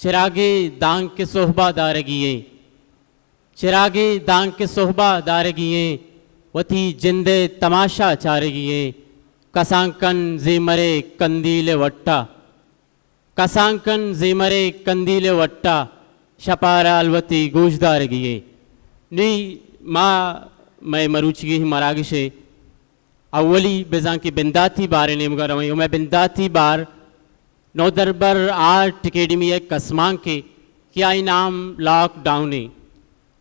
चिरागे दांग के सोहबा दारगिये चिरागे दांग के सोहबा दारगिये वती जिंदे तमाशा चारगिये कसांकन जेमरे कंदीले वट्टा कसांकन जेमरे कंदीले वट्टा शपारा अलवती गोशदारगिये नी माँ मैं मरुचिगी ही मरागिशे अव्वली बेजां की बिंदाती बारे ने मगर मैं बिंदाती बार नौ दरबार आर्ट अकेडमी एक कसमांग के क्या इनाम लॉकडाउन है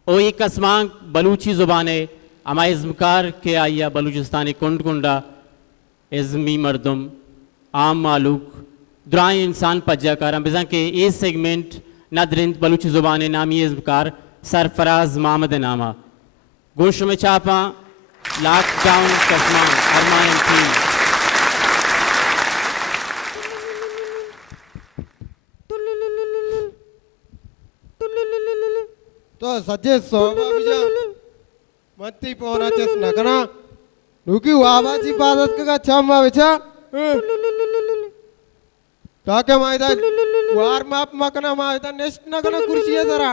ओ ये कसमांग बलूची ज़ुबान है हमारे इज़्मकार के आया बलूचिस्तानी कुंड कुंडा इज़्मी मर्दम आम मालूक दुराई इंसान पज्जाकार बेजां के ये सेगमेंट नदरिंद बलूची ज़ुबान नामी इज़्मकार सरफराज मामद नामा गोश में चापा लॉकडाउन कसमांग अरमान थी तो सज्जे सोमा बिजा मत्ती पोना चेस नकना नुकी वाबाची पादत का छम्मा बिचा ताके मायदा वार माप मकना मायदा नेस्ट नकना कुर्सी है जरा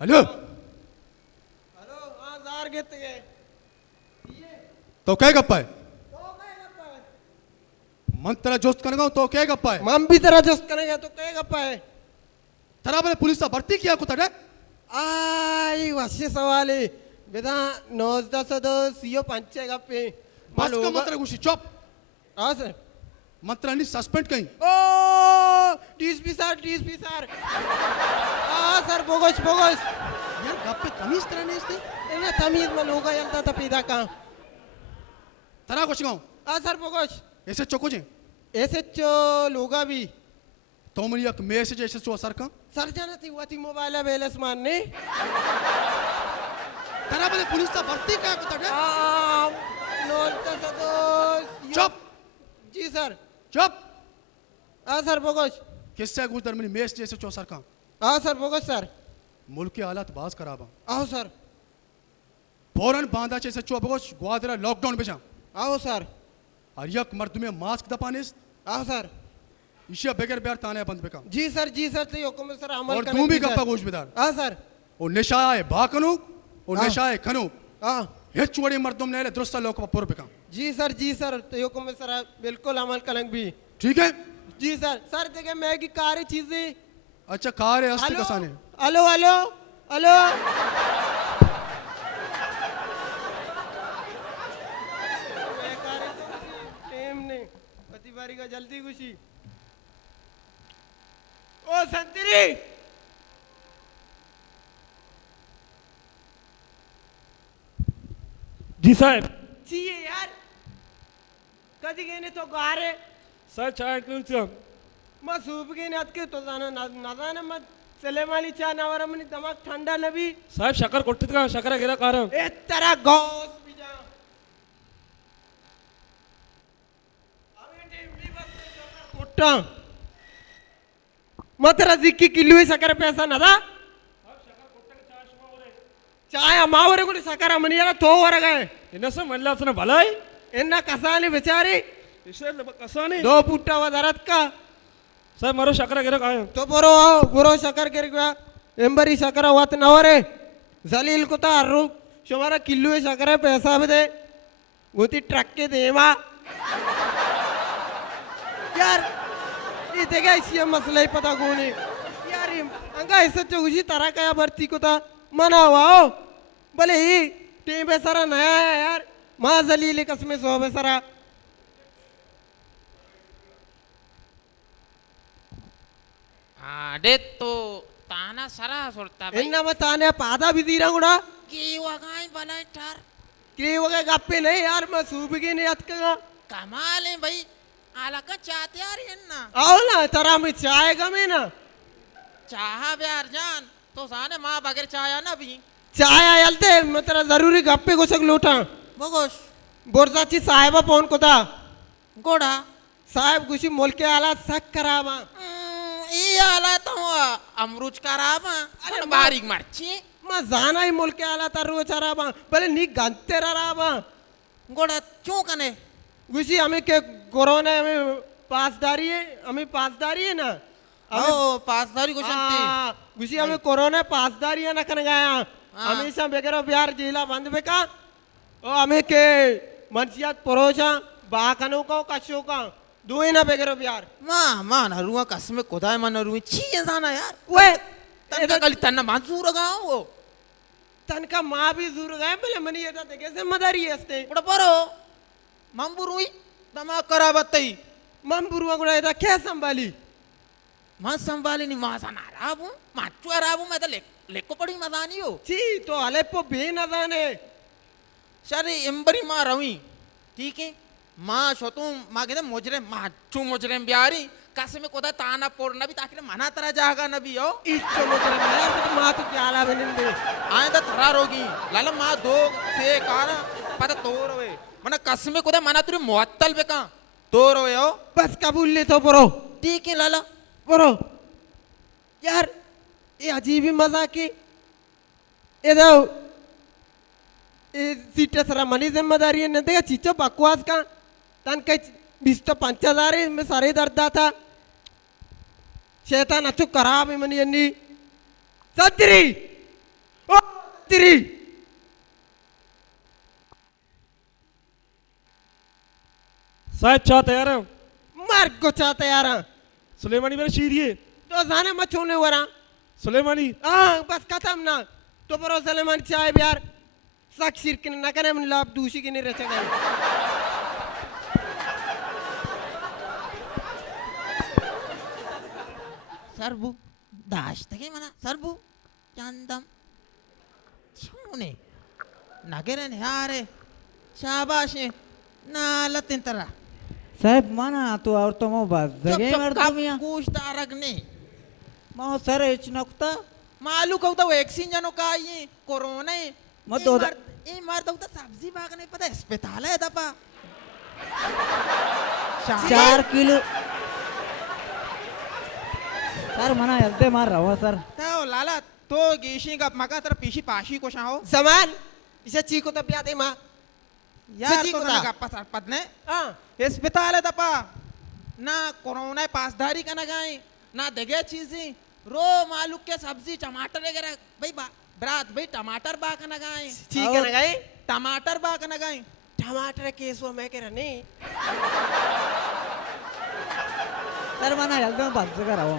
हेलो हेलो हां जार गेत गए तो क्या गप्पा है मन तेरा जोस्त करेगा तो क्या गप्पा है मम भी तेरा जस्ट करेगा तो क्या गप्पा है तेरा मैंने पुलिस से भर्ती किया कुछ है आई वश्य सवाल है बेटा 9 सीओ पंचे गप्पे बस का मंत्र घुसी चुप हां सर मंत्र नहीं सस्पेंड कहीं ओ डीएसपी सर हां सर बोगस यार गप्पे तमीज तेरा नहीं इसने इन्हें तमीज में लोगा यंता तपीदा का तेरा कुछ गाँव हां सर बोगस ऐसे चौको जे ऐसे चो लोगा भी तो मेरी एक मैसेज ऐसे चो सर का सर जाना थी वो थी मोबाइल बैलेंस मारने तेरा मैंने पुलिस से भर्ती किया कुछ है चुप जी सर चुप हाँ सर बोगस किससे गुजर मेरी मैसेज ऐसे चो सर का हाँ सर बोगस सर मुल्क के हालात बाज खराब है आओ सर फौरन बांधा ऐसे चो बोगस ग्वादरा लॉकडाउन पे जा आओ सर और यक मर्द में मास्क दपाने आओ सर इशिया बगैर बैर ताने बंद पे का जी सर तो हुक्म सर अमल और तू भी गप्पा गोश बेदार हाँ सर वो निशा है बाकनु वो निशा है खनु हाँ हेच वड़े मर्दम ने दुरुस्त लोग पर पे का जी सर तो हुक्म सर बिल्कुल अमल करेंगे भी ठीक है जी सर देखिए मैं की कारी चीजें अच्छा कार है हस्ती कसाने हेलो हेलो हेलो बारी का जल्दी खुशी ओ संतरी जी साहब चाहिए यार कदी गेने तो गारे सर चाय क्यों चम मैं सूप गेने अत के तो जाना ना जाना मत चले माली चा ना वरा मनी दिमाग ठंडा नबी साहब शक्कर कोट्टित का शक्कर गिरा कारम ए तेरा गौस बिजा कोट्टा मतरा जिक्की किलो सकर पैसा ना दा चाय अमावरे को सकर मनी यार तो वर गए इन्हें से मन लापसना भलाई इन्ना कसाने बेचारे इसे कसाने 2 फुट्टा वदारत का सर मारो शक्कर गिरा कायम तो बुरो शकर गिर गया एम्बरी शकर वत नवरे जलील को तो अर्रु शुमारा किलो शकर पैसा भी दे गोती ट्रक के देवा यार ये देखा इसी मसला ही पता गोने यार अंगा ऐसे जो उसी तरह का भर्ती को था मना वाओ भले ही टीम पे सारा नया है यार माँ जलील कसमे सो पे सारा अरे तो ताना सरा सुरता भाई इन्ना मत आने पादा भी दीरा गुड़ा की वगाई बनाई ठार कि वगे गप्पे नहीं यार मैं सूब के नहीं याद करा कमाल है भाई आला का चाहते यार ये ना आओ ना तरा में चाय गमे ना चाहा ब्यार जान तो साने माँ बगैर चाया ना भी चाय आयलते मैं तेरा जरूरी गप्पे को सक लोटा बगोश बोरसाची साहेबा फोन कोता गोड़ा साहेब गुशी मोलके आला सक करावा ये आला तो अमरुच कराबा अरे बारीक मर्ची मा जाना ही मोलके आला तारू चराबा भले नी गंते राबा गोड़ा क्यों कने गुशी हमें के कोरोना हमें पासदारी है हमें पासदारी है ना ओ पासदारी को शक्ति गुशी हमें कोरोना पासदारी है ना कन गया हमेशा बेगरा बिहार जिला बंद बेका ओ हमें के मनसियात परोसा बाकनो का कशो का दुए ना बेगरा बिहार माँ नरुआ कसमे खुदा है नरुई छी जाना यार वे तन्ना कली तन्ना मंजूर गाओ वो तन का माँ भी जूर गए पहले मनी ये था देखे से मदारी है इसने उड़ा परो मंबुरुई तमा करा बत्तई मम बुरुआ गुड़ा ये था क्या संभाली माँ संभाली नहीं माँ सना राबू माचुआ राबू मैं तो लेको पड़ी मजानी हो ची तो अलेप्पो बे न जाने शरी एम्बरी माँ रवी ठीक है माँ शोतुम माँ कहते मुजरे माचू मुजरे बिहारी कैसे में कोदा ताना पोड़ना भी ताकि मना तरह जागा न भी हो इच्छो मुझे मैं तो माँ तो क्या ला बनिन दे आए तो थरा रोगी लाला माँ दो से कार पता तोड़ हुए मना कसमे कोदा मना तुरी मुअत्तल बेका तोड़ हुए हो बस कबूल ले तो बरो ठीक है लाला बरो यार ये अजीब ही मजाक है ये दो ये सीटे सरा मनी जिम्मेदारी है नंदे का चीचो बकवास का तन कई 20-50,000 में सारे दर्दा था शैतान अच्छो खराब है मनी अन्नी सत्तरी ओ सत्तरी साहब चाह तैयार है मार को चाहते यार सुलेमानी मेरे शीरिए तो जाने मत छोड़ने वाला सुलेमानी हाँ बस खत्म ना तो परो सलेमान चाय यार सक शिरक न करे मन लाभ दूषी की नहीं रचे गए सरबू दाश्त के मना सरबू चंदम छूने नगरन यारे शाबाश नालतिन तरा साहेब माना तो और तो मो बस जगह मर कब दुमिया कुछ तारक ने मो सर इच नक्ता मालू कहता वैक्सीन जनो का ये कोरोना है मत दो ये मार दो सब्जी बाग नहीं पता अस्पताल है दपा 4 किलो सर मना हल्दे मार रहा सर तो लाला तो गेशी का मका तर पीछी पाशी को शाहो समान इसे चीको तो प्यादे माँ यार सच्ची तो को ना था। गप्पा सरपत ने हाँ अस्पताल है दपा ना कोरोना पासदारी का ना गाय ना दगे चीजें रो मालूक के सब्जी टमाटर वगैरह भाई बरात भाई टमाटर बा का ना गाय ठीक है ना गए टमाटर बा का ना गाय टमाटर केस वो मैं कह रहा नहीं सर मना हल्दे में बस जगह रहो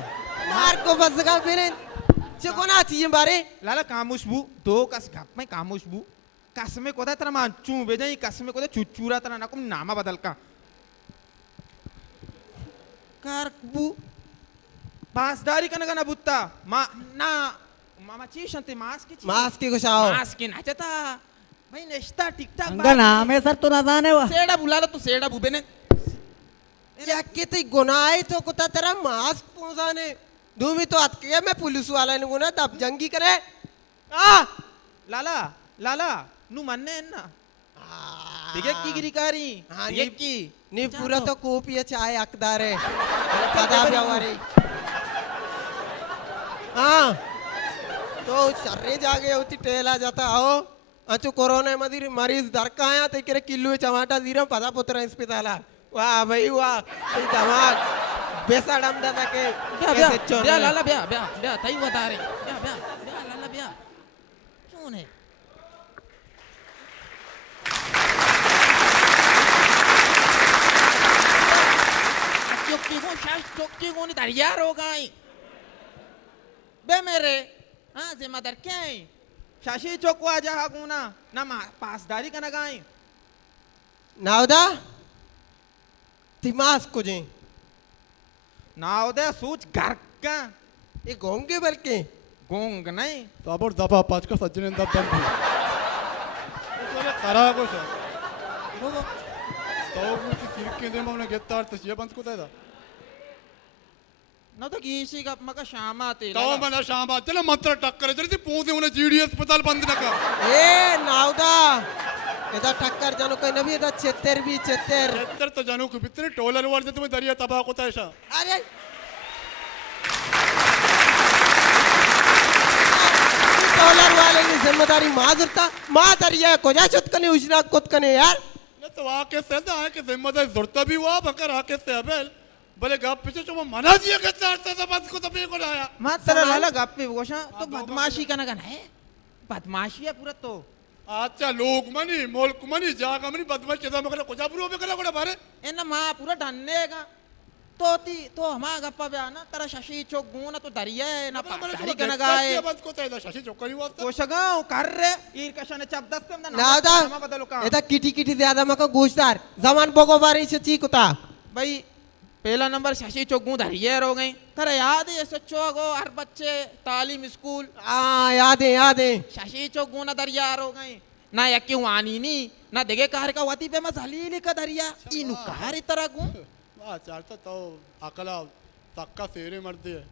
मार को बस का फिर चको ना चाहिए बारे लाला कामुश बू दो कस घप में कामुश बू कस में कोदा तरह मांचू बेजाई कस में कोदा चुचूरा तरह ना कुम नामा बदल का कार बू पासदारी का ना बुत्ता मा ना मामा चीज शंते मास्क की मास्क की कुछ आओ मास्क की नाचता भाई नेश्ता टिकटॉक अंगा नाम है सर तो ना जाने वा सेड़ा बुला लो तू सेड़ा बुबे ने या कितनी गुनाह तो कुता तेरा मास्क पहुंचाने दूमी तो अटके में पुलिस वाला ने गुना तब जंगी करे आ लाला लाला नु मन्ने है ना दिगे की गिरिकारी हाँ दिगे नी की नी पूरा तो कोप ये चाय अकदार है पता भी हमारे हाँ तो शर्रे जागे होती टेला जाता हो अच्छो कोरोना मधी मरीज दर का आया ते करे किलो टमाटर दीरा पता पुत्र अस्पताला वाह भाई वाह ये दिमाग बेसाड़म दादा के ब्या ब्या ब्या लाला ब्या ब्या ब्या तई बता रहे ब्या ब्या ब्या लाला ब्या क्यों ने चौकी को नहीं तैयार हो गई बे मेरे हाँ जिम्मेदार क्या है शाशी चौक आ जा गुना ना पासदारी का ना गाय नावदा दिमाग को जे नावदे सूच घर का ये गोंगे बल्कि गोंग नहीं साबोर दबा पाँच का सज्जन दब बंद करा कुछ ताऊ कुछ किरके दे मगना घेता अर्थ ये बंद कोता है ना तो गीशी गप मका शामा ते ताऊ मला शाम आज चला मात्र टक्कर जरी ती पोंदे उन्हें जीडी अस्पताल बंद नका ए नावदा एदा टक्कर जानो कोई नबी एदा चेत्तर भी चेत्तर इतर तो जानू कि इतने टोलर वार से तुम्हें दरिया तबाह होता है शा अरे डॉलर वाले की जिम्मेदारी माजरता माँ दरिया कोजा चुत कने उजना कुत कने यार न तो आके से ना आके जिम्मेदारी जरूरत भी हुआ बकर आके से अबेल भले गप पीछे जो मना दिया के चार से बंद को तो भी को आया मात्र लाला गप्पे गोशा तो बदमाशी का नगन है बदमाशी है पूरा तो अच्छा लोग मनी मोल्क मनी जागा मनी बदमाश चेदा मकर कोजा बुरो पे कला कोड़ा बारे ए ना माँ पूरा ढन्नेगा तो ती तो हमा गप्पा बे आना तेरा शशि चौक गुना तो दरिया है ना पारी का नगाए बंद को तो शशि चौकरी हुआ गोशगांव कर रे ईर कशने चबदस कम ना नावदा बदलो का एदा किटी किटी ज्यादा मका गोश्तार जमान बोगो बारी से चीकुता भाई पहला नंबर शशि चौक गु दरिया रो गई तेरा याद है सच्चो गो हर बच्चे तालीम स्कूल हाँ याद है शशि चौक गुना दरिया रो गई ना यक्की वानी नी ना देगे कार का वाती पे मसलीली का दरिया इनु कार तरह गु माँ चारता तो अकला तक्का सेरे मरते है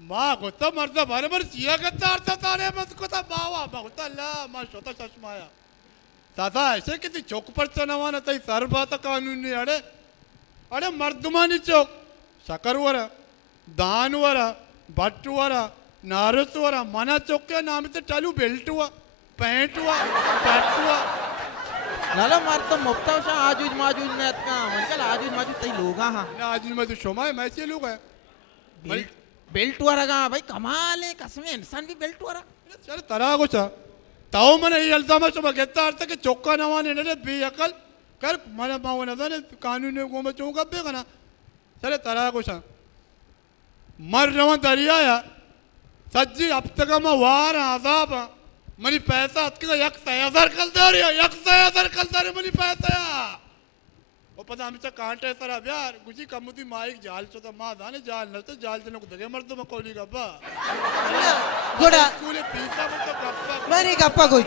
माँ गुत्ता मरता बारे बारे चिया के चारता तारे बस को तो बावा बहुत अल्लाह माँ शोता चश्माया दादा ऐसे किसी चौक पर चनावाना तई सर बात कानून नहीं अरे मर्दमानी चौक शकरवरा दानवरा भट्टवरा नारसवरा मना चौक के नाम से चालू बेल्ट हुआ पैंट हुआ शर्ट हुआ लाला मार तो मुफ्ता शा आजूज माजूज में का मनकल आजूज माजूज तई लोगा हां ना आज में तो शोमा है मैं से लोग है बेल्ट वाला गा भाई कमाल है कसम इंसान भी बेल्ट वाला चल तरा कुछ ताऊ मने ये अल्जाम शोमा कहता अर्थ के चौका नवाने ने बेअकल कर मने मावना ने कानून को में चौका बे कना चले तरा कुछ मर रवा दरिया या सज्जी अब तक में वार आजाब मनी पैसा अतके का 1000 कलदार या 1000 कलदार मनी पैसा या ओ पता हमचा कांटे सरा यार गुजी कमुदी माइक जाल चो तो मां दाने जाल न तो जाल जनो को दगे मर्द में कोली गप्पा गोड़ा स्कूल पीसा मत गप्पा मरी गप्पा कोई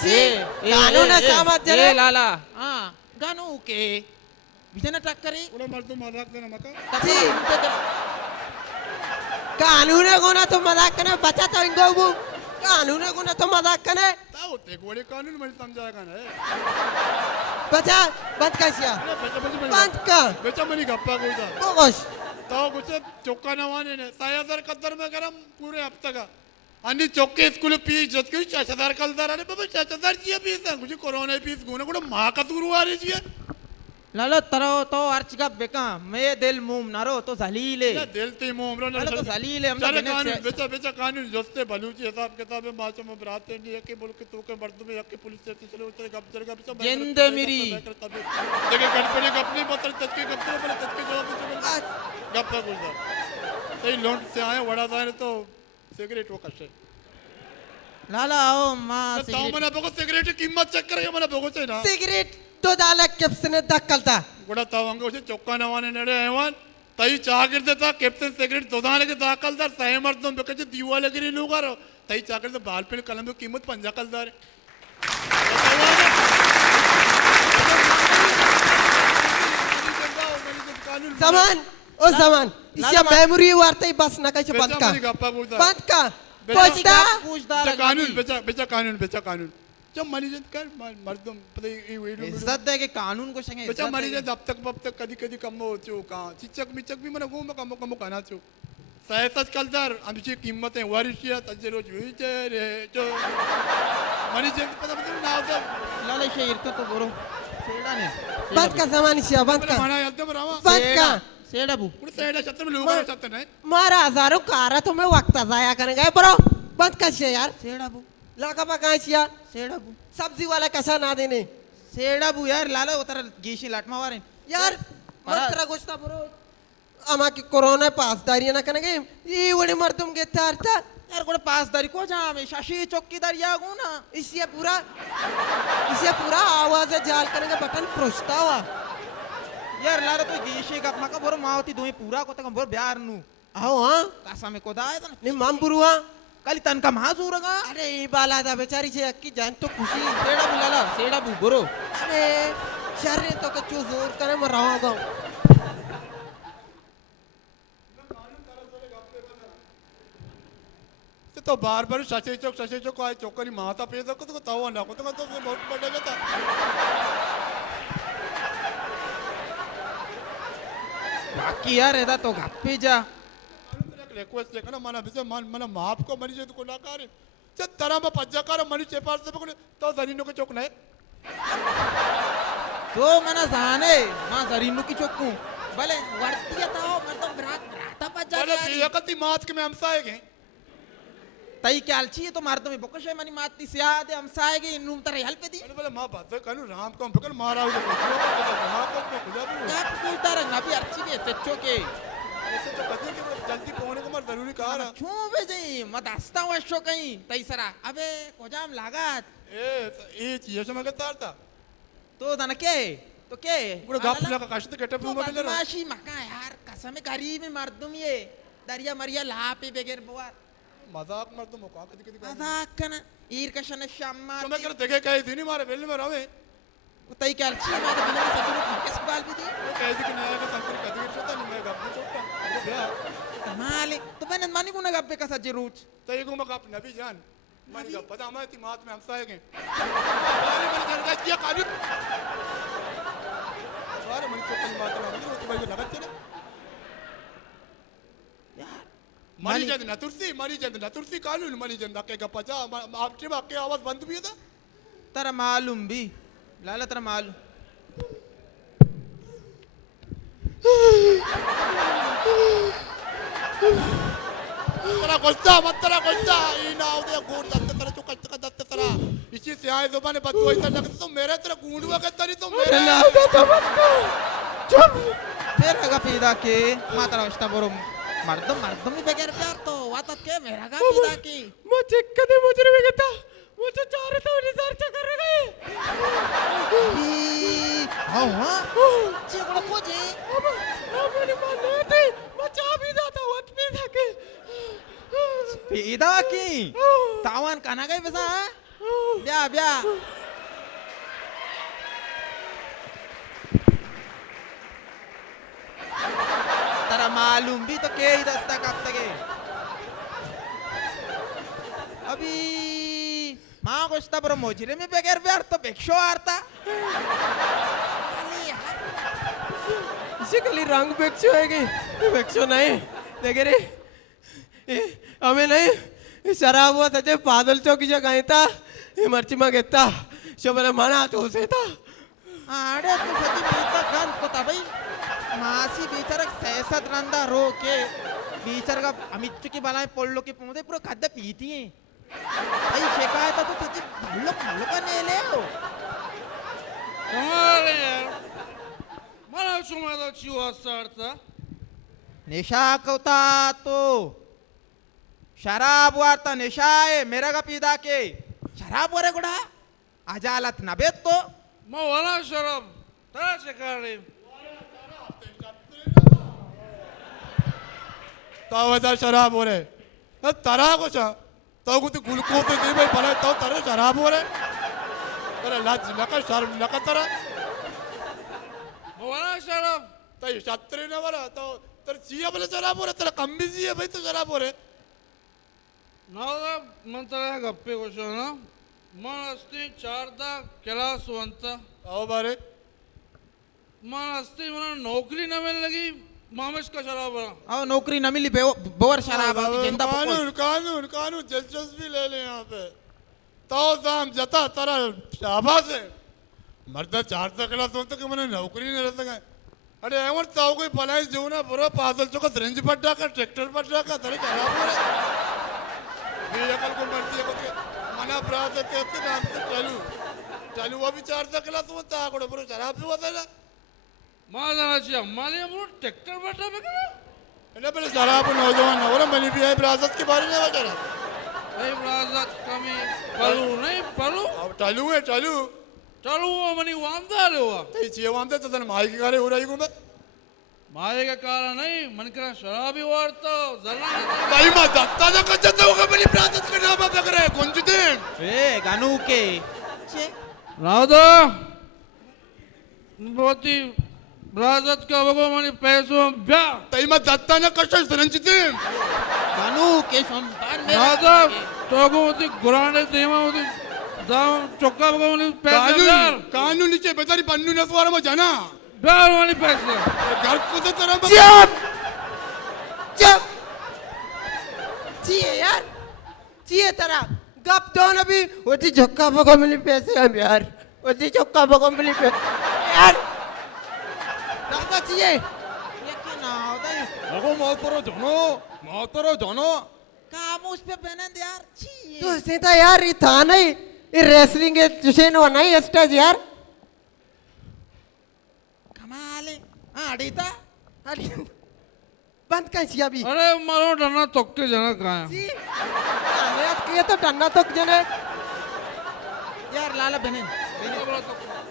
जी कानून सामत ए जरे लाला हां गानो के बिजना टक्करे उड़ा मर्द मजाक देना मका जी कानून को ना तो मजाक करने बचा तो इनको वो कानून को ना तो मजाक करने ताऊ ते गोड़े कानून में समझाएगा ना बचा बंद कैसिया बेचा बंद का बेचा मनी गप्पा कोई था गोश ताऊ कुछ चौका नवाने ने 6000 कदर में गरम पूरे हफ्ते का अन्नी चौके स्कूल फीस जत के 6000 कलदार अरे बाबा 6000 जी फीस है कुछ कोरोना फीस गुना गुना मां का दूर आ रही है लाला तरो तो अर्च का बेका मैं दिल मुम नारो तो जलीले ना दिल ते मोमरो ना अरे तो जलीले हम तो चले बने कानून से- बेचा बेचा कानून जोस्ते बलूची हिसाब किताब में माचो में बराते नहीं है कि मुल्क तो के मर्द में यके पुलिस से चले उतरे गप जरगा बेचा जिंद मेरी। देखो गणपति अपनी पत्र तक के गप बोले तक के जवाब गप का गुजर सही लोंट से आए वड़ा दाने तो सिगरेट वो कशे लाला आओ माँ ताऊ मना बगो सिगरेट की कीमत चेक करे मना बगो से ना सिगरेट तो दाला कैप्टन ने दक्कलता गुड़ा ताऊ अंग उसे चौका नवाने नड़े हैवान तई चागिर देता कैप्टन सिगरेट दो दाने के दाखलदार सही मर्दों बेके जो दीवा लगी रही लोग आ रहा तई चागिर से बाल पे कलम की कीमत 50 कलदार सामान ओ सामान इससे मेमोरी वार्ता ही बस ना कैसे बंद का बंद का पोछता पूछदार कानून बेचा बेचा कानून बेचा कानून जब मरी जन कर मर्दों पता ये वीडियो इज्जत दे के कानून को संगे बेचा मरी जन अब तक कदी कदी कम हो चो का चिचक मिचक भी मना घूम कम कम खाना चो सहसच कलदार आमची किंमत आहे वारिशिया तजे रोज विचे रे जो मरी जन पता नाव दा लाला शेर तो बोलो सेड़ा ने बंद का सामान इससे बंद का मना याद बरावा बंद का सेड़ा बू पुढे साइड छत्र में लोग छत्र नाही मारा हजारों कारा तो मैं वक्त जाया करेंगे ब्रो बंद कैसे यार सेड़ा बू लाका पा कहाँ सिया सेड़ा बू सब्जी वाला कैसा ना देने सेड़ा बू यार लाला उतर गीशी लाटमा वारे यार मंत्रा गोष्टा ब्रो आमा की कोरोना पासदारी ना करेंगे ये वड़े मर्दम के तारता यार कोण पासदारी को जा में शशि चौकीदार या गो ना इससे पूरा आवाज जाल करेंगे बटन प्रोस्ता हुआ यार लाला तो गीशी का मका बोरो मावती दोई पूरा को तक बोर ब्यार नु आओ हाँ कासा में को दाए तो नहीं माम बुरुआ कल तन का महाजूरगा अरे ये बाला था बेचारी से अक्की जान तो खुशी सेड़ा बू लाला सेड़ा बू बोरो अरे शर्रे तो कच्चू जोर करे मैं रहा तो बार बार शशि चौक आए चौकरी माता पे तो तावा ना तो बहुत बड़ा जाता बाकी यार ऐसा तो गप्पी जा रिक्वेस्ट देखा ना मना बिसे मन माफ को मनी जो को ना करे जब तरह में पज्जा कर मनी चेपार से पकड़े तो जरीनो के चौक नहीं तो मना जाने मां जरीनु की चोकू भले वर्तिया था मर तो राता पज्जा बोले बेयकती मात के में हमसाए गए तई क्यालची तो मार तो में बकशे मनी मातनी सियादे हमसाएगी नूम तरह हल पे दी बोले मां बात कनु राम को पकड़ मारा हो मां को खुदा भी क्या पूछता रंग अभी अर्ची भी सच्चो के ऐसे तो कदी के जल्दी पहुंचने को मर जरूरी कहा रहा छू बे जी मत हस्ता हुआ शो कहीं तई सरा अबे कोजाम लागत ये चीज समझ के तारता तो दन के तो के गुड़ गप लगा कष्ट केटे तो पे मत ले बदमाशी मका यार कसम गरीब में मर्दुम ये दरिया मरिया लापे बेगेर बुआ मजाक मर तुम को कदी कदी मजाक कना ईर कशन शम्मा तो मैं कर देखे कहीं दिन मारे बेल में रहे तई क्यालची मार बिना सदुर किस बाल भी दी कहीं कि नया का संतर कदी के सोता नहीं मैं गप चोटा गया कमाल तो मैंने मानी को ना गप्पे का सजे रूच तई को मैं गप नबी जान मन का पता मैं ती मात में हमसाए गए बारे मन जान का किया काली बारे मन चोकन मात ना तो भाई लगत ना मरी जंद नतुर्सी कानून मरी जंद के गप्पा जा आपके बाके आवाज बंद भी था तेरा मालूम भी लाला तेरा मालूम तेरा गुस्सा ई ना उदे गोड़ दत्त तेरा चुका चुका दत्त तेरा इसी से आए जुबान बद तो ऐसा लगता तो मेरे तेरा गूंडवा के तरी तो मेरे ना तो मत चुप फिर अगा पीदा के माता रास्ता बोरो मर्दम ही बगैर प्यार तो वातात के मेरा गा पीदा की मुझे कदे मुजरे में गता मुझे चार तो रिसर्च कर गए हां चिगड़ को जे अब मेरी माने थे मैं चाह भी जाता हूं अपने थके पीदा की तावन काना गई बसा ब्या तेरा मालूम भी तो के ही दस्ता कब तक अभी माँ को स्ता पर मोजरे में बगैर प्यार तो बेक्षो आरता इसे कली रंग बेक्सो है कि बेक्सो नहीं देखे रे हमें नहीं शराब हुआ था जब बादल चौक की जगह था ये मर्ची में घेता शबल माना तो उसे था आड़े तो सती पीता गन को था भाई मासी बीचरक सैसत रंदा रो के बीचर का अमित की बलाएं पोल्लो की पौधे पूरा खाद्य पीती हैं भाई शिकायत तो तुझे भल्लो का नहीं ले हो कमाल है यार मला सुमादा चिव असता निशा कवता तो शराब वार्ता निशा है मेरा का पीदा के शराब वरे गुड़ा अजालत नबेत तो मैं वाला शराब तरह से कर रही तावदा शराब हो रहे तरा को चा तो कुछ ग्लूकोज दे भाई भले तो तरह शराब हो रहे तेरा लाज लका शर्म लका तरा मैं वाला शराब तो ये छात्र ने वाला तो तेरे जिया भले शराब हो रहे तेरा कम भी जिया भाई तो शराब हो रहे नादा मन तरह गप्पे को ना मन अस्ति चारदा क्लास वंता आओ बारे मन अस्ति मन नौकरी न मिलने लगी मामस का शराब बना आओ नौकरी न मिली बोर शराब आती जिंदा कानून कानून कानून दिलचस्पी ले ले यहाँ पे तो जाम जता तारा शाबाश है मर्द चार तक क्लास होते कि मैंने नौकरी नहीं रहता है अरे एवर ताऊ कोई पलाई जो ना बुरा पागल चौका रेंज पट्टा का ट्रैक्टर पट्टा का तेरे खराब हो रहा बेअकल को मरती है कुछ मना प्राप्त करते हैं नाम से चालू अभी चार तक क्लास होता है कोई बुरा शराब भी होता है माँ जाना चाहिए हमारे हम लोग ट्रैक्टर बैठा पे करो इन्हें पहले शराब नौजवान हो रहा मनी भी है विरासत के बारे में बता रहा नहीं विरासत कमी पलू नहीं पलू अब चालू है चालू चलो वो मनी वांदा ले हुआ तो ये वामते तो तन माई के कार्य हो रही हूँ मैं माये का कारण नहीं मन करा शराबी वार्ता जला भाई माँ दत्ता ना कच्चा होगा मेरी विरासत के नाम पे करे गुंजते ए गानू के राधा बहुती ब्राजत का बघो म्हणे पैसो ब्या तई मग दत्ताना कशा संचिते जानू के संतान मेरा राजा तोगो होती गुराने देवा होती जाऊं चौका बघो म्हणे पैसे ब्यार कानूनीचे बेजारी पन्नू नसवार मग जाना ब्यार म्हणे पैसे घर कुठं तर चुप चुप चाहिए यार चाहिए तेरा गप दो ना भी वही झक्का भगो मिली पैसे हम यार वही झक्का भगो मिली पैसे यार दादा चाहिए लेकिन आवदा मगो महतरो जनो काम उस पे बहने दे यार छी तू सीधा यार ये था नहीं ये रेसलिंग है तुझे नो नहीं स्टेज यार कमाल है हां अडीता अरे बंद कैसी अभी अरे मारो डरना तोक्के जना काय जी यार के तो टन्ना तो जने यार लाला बहने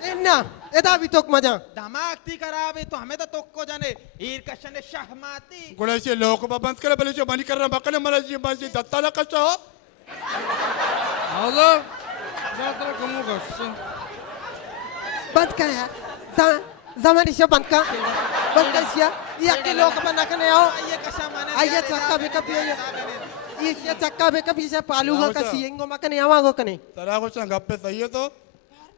इन्ना एदा भी तो मजा धमाक ती करावे तो हमें तो तोक्को जाने ईर कशने शहमाती गुणाचे लोक बंद करे बले बनी कर बकने मला जी माझी दत्ताला कशा हो राजा जात्रा कमू कस बंद कर यार जमानी से बंद कैसी ये के लोग बना करने आओ ये कशा माने आइए चक्का भी कभी ये चक्का भी कभी से पालूगा का सीएंगो मकने आवागो कने तरा कुछ गप्पे सही है तो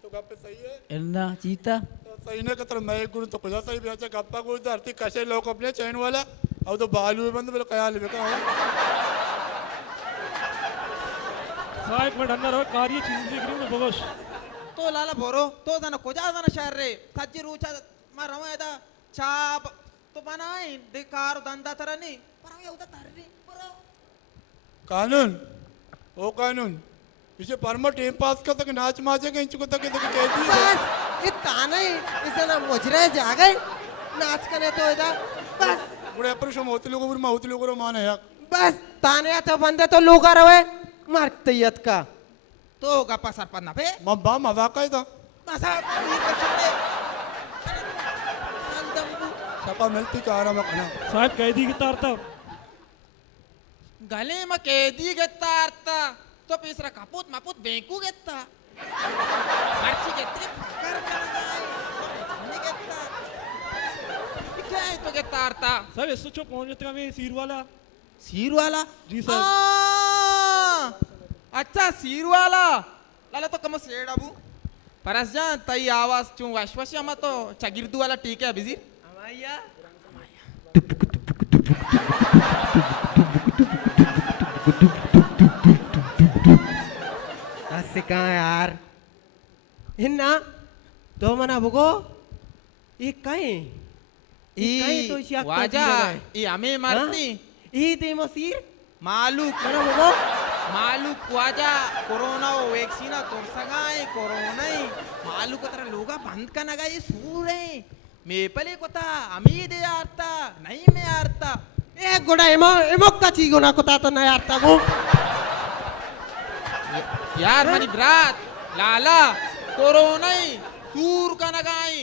गप्पे सही है എന്നാ ചീത്ത तो सही ने कतर मैं गुण तो कुछ सही भी अच्छा गप्पा को धरती कशे लोग अपने चैन वाला अब तो बालू में बंद बोले ख्याल में का साहेब मैं डरना रहा कार्य चिंजी करूँ ना बगोश तो लाला भोरो तो जाना को जा जाना शहर रे सज्जी रूचा मार रहा है चाप तो बनाए देकार धंधा तरह नहीं पर ये उधर धररी पर कानून ओ कानून इसे परमा टेम पास कर तक नाच माचे के इंचु को तक कह दी बस ये ताना ही इसे ना मुजरे जा गए नाच करने तो इधर बस गुड़े पर शो मोती लोगों माने यार बस ताने तो बंदे तो लोग आ रहे मार तैयत का तो गप्पा सरपंच ना पे मब्बा मजाक है था मसा ईर कशने सपा मिलती का आराम करना साहेब कैदी की तार था गले में कैदी घेता अर्था तो पिसरा कापूत मापूत बेंकू घेता हरची घेतली फाकार नहीं घेता क्या है तो घेता अर्था साहेब इससे चो पहुंच जाते हमें सीर वाला सीर वाला जी सर। अच्छा सीर वाला लाला तो कम सेड अबू परस जान तई आवाज चूं वाशवाशी अमा तो चगिरदू वाला ठीक है बिजी ऐसे कहाँ यार इन्ना तो मना भगो ये कहीं ई तो इसी आग वाजा तो जी ई हमें मारती ये दे मसीर मालूक मना भगो मालूक वाजा कोरोना वो वैक्सीना तोर सगाए कोरोना ही मालूक तरह लोगा बंद का नगा ये सूर है मेपले कोता अमी दे आरता नहीं मैं आरता ए गोड़ा एमो का ची गोना को ता तो ना यार ता गो यार मनी ब्रात लाला कोरोना ही सूर का नगाई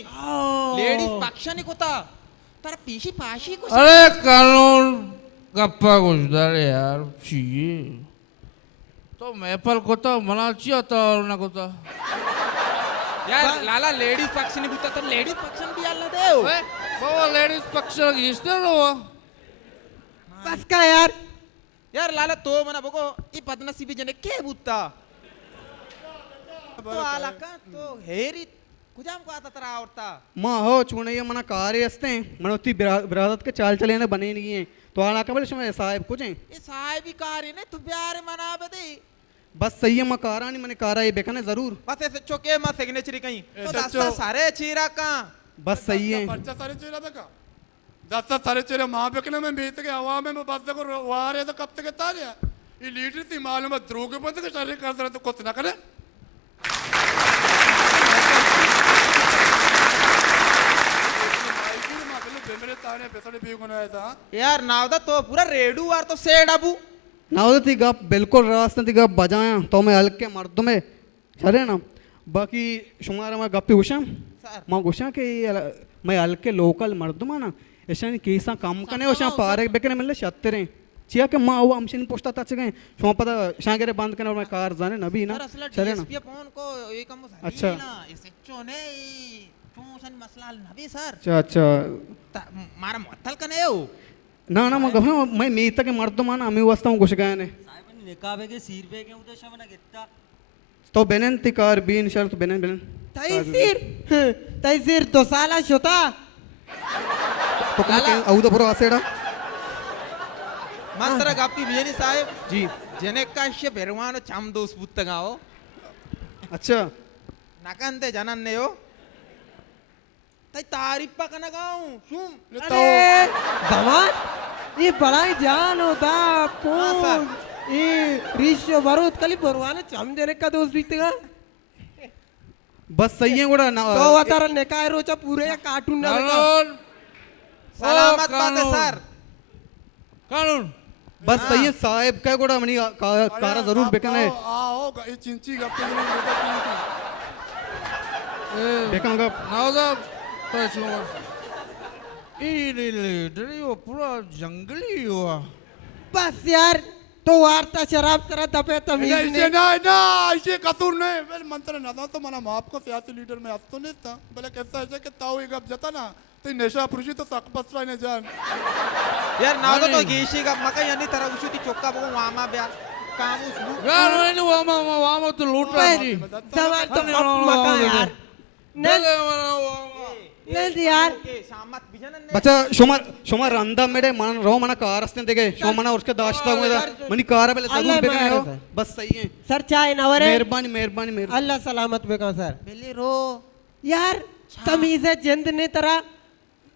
लेडीज पक्षानी कोता तारा पीशी पाशी को अरे कानून गप्पा घुसदारे यार चाहिए तो मैं पर कोता मना चाहिए था और ना कोता यार लाला लेडीज पक्षानी बुता तर लेडीज पक्षानी भी आला देव बाबा लेडीज पक्ष घिसते लो बस का यार यार लाला तो मना बघो ई पद्मनसीबी जने के बुत्ता तो आला का तो हेरी कुजाम को आता तरा आवडता माँ हो चुनैया मना कार्य असते मनोती बिरादत के चाल चले ने बने नहीं है तो आला का बोले समय साहब कुछ हैं ये साहेबी कार्य ने तू प्यारे मना बदे बस सही है मकारा नहीं मैंने कारा ये बेकने जरूर बस ऐसे चोके मा सिग्नेचर कहीं तो ऐसे दस्ता चो- सारे चीरा का बस सही है बच्चा सारे चेहरा था का दस्ता सारे चेहरे माँ बेकने में बीत के हवा में बस को वार है तो कब तक तारिया ये लीडर थी मालूम है ध्रुव के पद के शरीर कर रहे तो कुछ ना करे यार नावदा तो पूरा रेडू वार तो सेड अबू नावती गप बिल्कुल रास्ते थी गप बजाया तो मैं हल्के मर्द में सरे ना बाकी शुमारा मैं गप्पी घुसा सर मैं घुसा कि मैं हल्के लोकल मर्द में ना ऐसा नहीं कैसा काम करने वैसा पारे बेकने मिलने शत्तरे चिया के माँ वो हमसे पोस्टा तच गए शुमा पता शांगरे बंद करने और मैं कार जाने नबी ना सर असला सरे ना डीएसपी फोन को ये कम अच्छा। ना ये सच्चो ने चूसन मसला हल नबी सर अच्छा अच्छा मारा मत्तल का नहीं हो ना ना मग मैं मिगता के मर्दो माना आम्ही वाजता कुछ काय नाही निकाबेगे सीरबेगे उद्या शमना घेता तो बेनन तिकार बीन शर्त बेनन बेनन तैसीर तो साला शोता तो काय औदा पुरो असेडा मंत्र गप्पी बियनी साहेब जी जने काश्य बेरवानो चाम दोस पुत्तगाओ अच्छा नकंते जनन ने हो तई तारीफ पा कना गाऊं शुम अरे जवान ये बड़ा ही जान होता हाँ, पून सर। ये रिश्यो बरोत कली बरवाना चम देने का दोस्त बीतेगा बस सही है गोड़ा ना तो वतार नेकाय रोचा पूरे या कार्टून ना देखा कानून सलामत ओ, बात है कानून। सर कानून बस सही है साहेब काय गोड़ा मनी कारा जरूर बेकन है आओ ये चिंची गप्पे बेकन का नावदा पैसों ये लीडर यो पूरा जंगली हुआ बस यार तो वार्ता शराब करा दबे तमीज इसे ने ना ना इसे कसूर नहीं वेल मंत्र ना तो मना माफ को सियासी लीडर में अब तो नहीं था भले कैसा ऐसे कि ताऊ एक अब जता ना तो नशा पुरुषी तो तक पसरा ने जान यार नावदा तो आणि- गेशी का मका यांनी तरह उशुती चोक्का बघून वामा ब्या कामूस बु यार मैंने वामा तो लूटा जी जवान तो अन्य अब वाला मका वाला यार नले वाला वामा नहीं यार के शामत बिजनन ने बच्चा शोमा रंदा मेरे मन रो मना कार असते देखे शोमा उसके दाश्ता हुए मनी कार बेले अल्लाह जरूर बेकन है मारे बस सही है सर चाय नवरे मेहरबानी मेहरबानी मेहरबानी अल्लाह सलामत बेका सर बेली रो यार तमीज है जिंद ने तरह हाँ?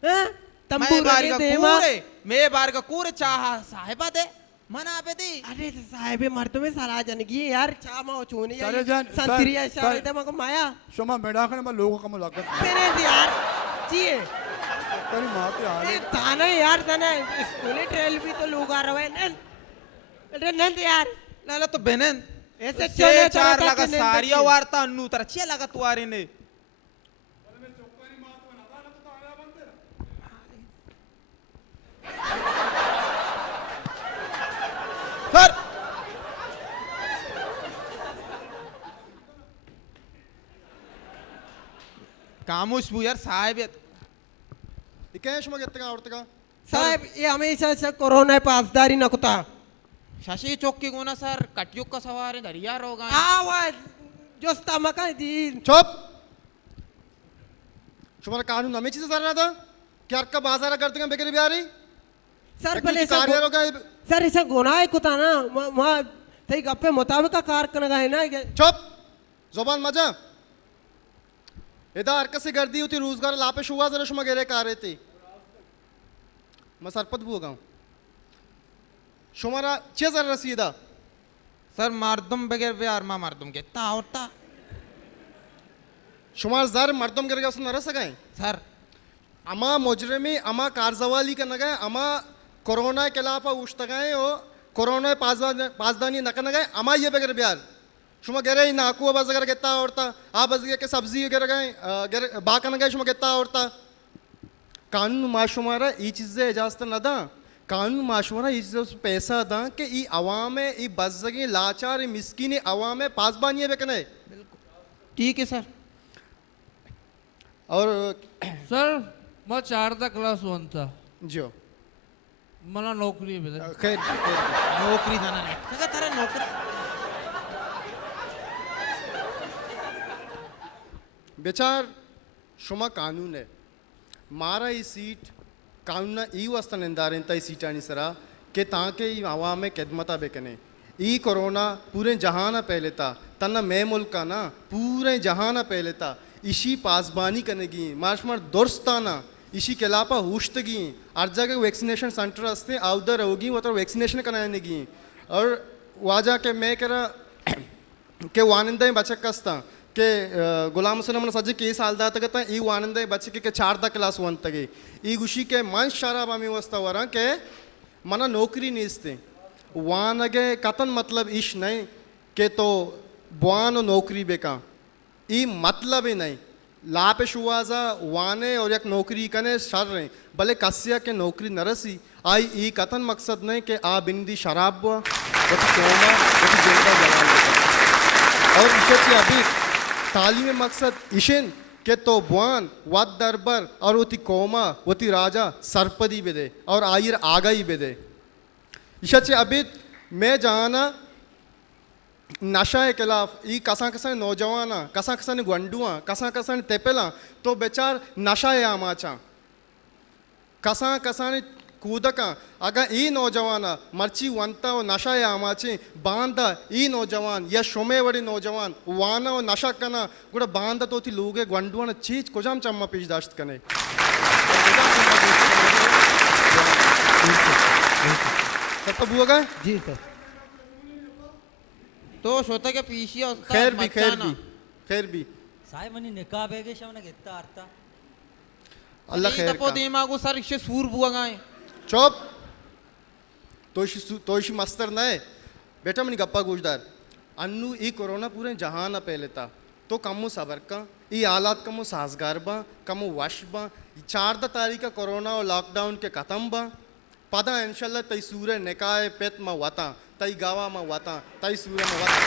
मैं तंबू बार रगे का देमा कूरे मैं बार का कूरे चाहा साहिबा दे मना पे दी अरे साहेब मर्द में सलाह जनगी यार चामा हो चोनी चले जान, संतरिया सर, शायद सर। मको माया शोमा मेढा खने में लोगों का मुलाकात तेरे यार जी करी माँ पे आ ए ताना यार ताना स्कूल ट्रेल भी तो लोग आ रहे हैं अरे नंद यार लाला तो बेनन ऐसे से चले चार तरह लगा के नंद सारिया के। वार्ता अन्नू तरह छे लगा तुआरे ने सर कामूस बु यार साहेब इकेश मग येतं का आवडतं का साहेब ये हमेशा से कोरोना पासदारी नकुता शशि चौकी गुना सर कटयुग का सवार दरिया रोगा आवाज जो स्टमक है दी चुप तुम्हारा कानून हमें चीज़ सर रहा था क्या का बाजार करते हैं बेकरी बिहारी सर भले कार्य रोगा सर ऐसा गुनाह है कुता ना वहाँ सही गप्पे मुताबिक का कार करना है ना चुप जुबान मजा इधर हरकत गर्दी होती रोजगार लापेश हुआ जरा शुमा गेरे कार थे मैं सरपत भी होगा शुमारा 6000 रसीदा सर मर्दम बगैर बिहार मा मर्दम के तावता शुमार जर मर्दम गिर गया उसने नरस गए सर अमा मुजरमी अमा कारजवाली का नगाए अमा कोरोना के लापा उष्ट गए ओ कोरोना पासदानी नक नगाए अमा ये बगैर बिहार शुमा गेरे नाकू बस अगर गेता औरता आ बस के सब्जी गिर गए बाका नगाए शुमा गेता औरता कानून माशुमारा ई चीज़ें इजाजत न दा कानून माशुमारा ई चीज़ें पैसा दा कि ई अवाम ई बज़गी लाचार ई मिस्कीन अवाम पासबानी है बेकने ठीक है सर और सर मैं 4th क्लास वनता जो मला नोकरी भेटे खैर नौकरी जाना नहीं सगा तारा नौकरी बेचार शुमा कानून है मारा ई सीट कानून ई वस्ता निंदारें तई सीटानी सरा के ताके ई अवाम में खिदमता बेकने ई कोरोना पूरे जहान पहले था तना मैं मुल्क का ना पूरे जहान पहले था इसी पासबानी करने की मार्शमार दुरुस्ताना इसी के अलावा हुश्तगी हर जगह वैक्सीनेशन सेंटर हंसते आउदर होगी वो तो वैक्सीनेशन कराने की और वाजा के मैं कह रहा के वानिंदा बचक कस्ता के गुलाम हुसैन मन सज्जे केस हालदा तक ई वानिंदा बच्चे के 4th क्लास वन तक ई गुशी के मन शराब आमी वस्ता वरा के मना नौकरी निस्ते वानगे कतन मतलब इश नहीं के तो बुआनो नौकरी बेका ई मतलब ही नहीं लापे शुआजा वाने और एक नौकरी कने शर रहे भले कस्या के नौकरी नरसी आई ई कतन मकसद नहीं के आ बिंदी शराब बुआ सोमा जिंदा जलाल और इसे की अभी तालीम मकसद इशन के तो बुआन वत दरबर और वती कोमा वती राजा सरपदी बेदे और आयर आगाई बेदे इशाचे अभी मैं जाना नशा के खिलाफ ई कसा कसा नौजवाना कसा कसा गुंडुआ कसा कसा तेपेला तो बेचार नशा है आमाचा कसा कसा कूदका अगर ई नौजवाना मर्ची वंता और नशा है आमाचे बांधा ई नौजवान या शोमे वड़ी नौजवान वाना और नशा कना गुड़ा बांधा तो थी लोगे गुंडुआ चीज कुजाम चम्मा पेशदाश्त कने सब बुआ गए जी सर तो स्वतः के पीछे होता खैर भी साहेब मनी निकाब है के शवना घेता अर्था अल्लाह खैर तपो का दिमागो सर इसे सूर बुआ गाय चुप तोशी मस्तर नए बेटा मनी गप्पा गुजदार अन्नू ई कोरोना पूरे जहां न पहलेता तो कमु सबर का ई हालात कमु साजगार बा कमु वश बा 4 तारीख का कोरोना और लॉकडाउन के खत्म बा पदा इंशाल्लाह तई सूर्य निकाय पेत मा वता तई गावा मा वता तई सूर्य मा वता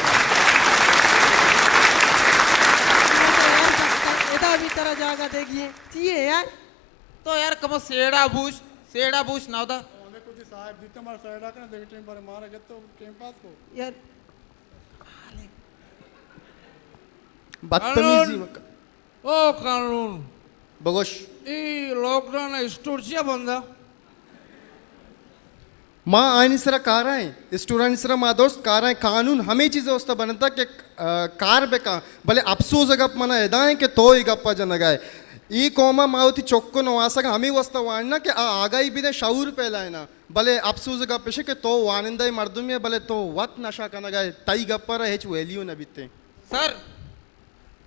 एदा भी तरह जागा देखिए चाहिए यार तो यार कमो सेड़ा बूश ना होता साहब जीते मार साइड आकर देख टीम पर मारा के तो टीम पास को यार बदतमीजी ओ कानून बगोश ई लॉकडाउन स्टोरच्या बंदा माँ आयनिसरा कार है स्टूडेंट्सरा माँ दोस्त कार है कानून हमें चीज़ें उस्ता बनता कि कार बेका भले अफसोस गप मना एदा है कि तो ही गप्पा जनगाए ई कोमा मावती चोक्को नवासा हमें वस्ता वाणना कि आगाई भी दे शाऊर पहला है ना भले अफसोस गप पेशे कि तो वानिंदा ही मर्दुम है भले तो वत नशा करना गाए तई गप्पा रहे हेच वैल्यू न बीते सर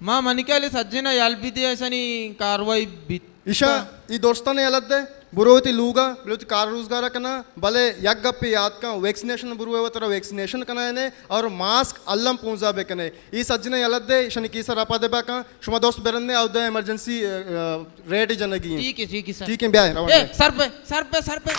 माँ मनिकाले सज्जना याल भी दे ऐसा नहीं कार्रवाई भी ईशा ई दोस्ताने अलग दे बुरोती लूगा बुरोती कार रोजगार करना भले यक गप्पे याद का वैक्सीनेशन बुरुए वो तरह वैक्सीनेशन करना है और मास्क अल्लम पूंजा बेकने ई सज्जने अलग दे शनि की सर आपा दे बाका शुमा दोस्त बेरने आउट दे इमरजेंसी रेड जनगी ठीक है सर ठीक है ब्याह ए सर पे